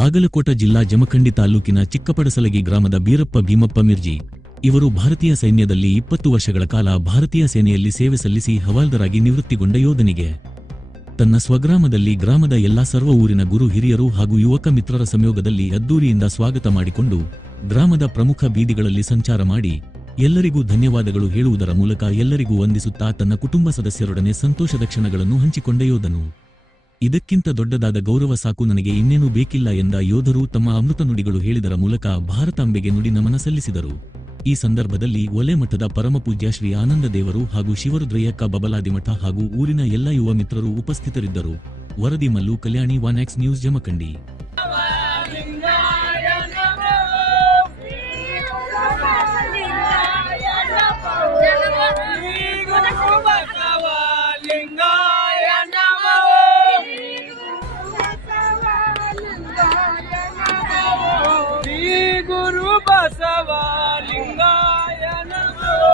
ಬಾಗಲಕೋಟ ಜಿಲ್ಲಾ ಜಮಖಂಡಿ ತಾಲೂಕಿನ ಚಿಕ್ಕಪಡಸಲಗಿ ಗ್ರಾಮದ ಬೀರಪ್ಪ ಭೀಮಪ್ಪ ಮಿರ್ಜಿ ಇವರು ಭಾರತೀಯ ಸೈನ್ಯದಲ್ಲಿ 20 ವರ್ಷಗಳ ಕಾಲ ಭಾರತೀಯ ಸೇನೆಯಲ್ಲಿ ಸೇವೆ ಸಲ್ಲಿಸಿ ಹವಾಲ್ದಾರಾಗಿ ನಿವೃತ್ತಿಗೊಂಡ ಯೋಧನಿಗೆ ತನ್ನ ಸ್ವಗ್ರಾಮದಲ್ಲಿ ಗ್ರಾಮದ ಎಲ್ಲಾ ಸರ್ವ ಊರಿನ ಗುರು ಹಿರಿಯರು ಹಾಗೂ ಯುವಕ ಮಿತ್ರರ ಸಂಯೋಗದಲ್ಲಿ ಅದ್ದೂರಿಯಿಂದ ಸ್ವಾಗತ ಮಾಡಿಕೊಂಡು ಗ್ರಾಮದ ಪ್ರಮುಖ ಬೀದಿಗಳಲ್ಲಿ ಸಂಚಾರ ಮಾಡಿ ಎಲ್ಲರಿಗೂ ಧನ್ಯವಾದಗಳು ಹೇಳುವುದರ ಮೂಲಕ ಎಲ್ಲರಿಗೂ ವಂದಿಸುತ್ತಾ ತನ್ನ ಕುಟುಂಬ ಸದಸ್ಯರೊಡನೆ ಸಂತೋಷದ ಕ್ಷಣಗಳನ್ನು ಹಂಚಿಕೊಂಡ ಯೋಧನು. ಇದಕ್ಕಿಂತ ದೊಡ್ಡದಾದ ಗೌರವ ಸಾಕು ನನಗೆ ಇನ್ನೇನೂ ಬೇಕಿಲ್ಲ ಎಂದ ಯೋಧರು ತಮ್ಮ ಅಮೃತ ನುಡಿಗಳು ಹೇಳಿದರ ಮೂಲಕ ಭಾರತಾಂಬೆಗೆ ನುಡಿ ನಮನ ಸಲ್ಲಿಸಿದರು. ಈ ಸಂದರ್ಭದಲ್ಲಿ ಒಲೆಮಠದ ಪರಮಪೂಜ್ಯ ಶ್ರೀ ಆನಂದ ದೇವರು ಹಾಗೂ ಶಿವರುದ್ರಯ್ಯಕ್ಕ ಬಬಲಾದಿಮಠ ಹಾಗೂ ಊರಿನ ಎಲ್ಲ ಯುವ ಮಿತ್ರರು ಉಪಸ್ಥಿತರಿದ್ದರು. ವರದಿ ಮಲ್ಲು ಕಲ್ಯಾಣಿ 1X ನ್ಯೂಸ್ ಜಮಖಂಡಿ. ಗುರು ಬಸವಲಿಂಗಾಯ ನಮೋ.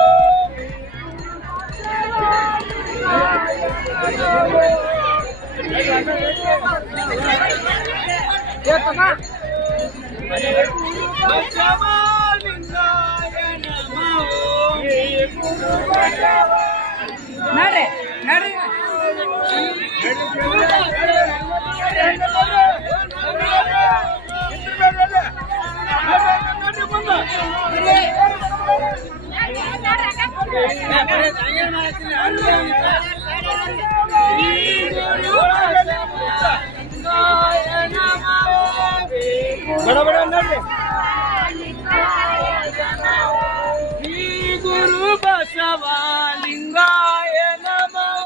ಗುರು ಬಸವ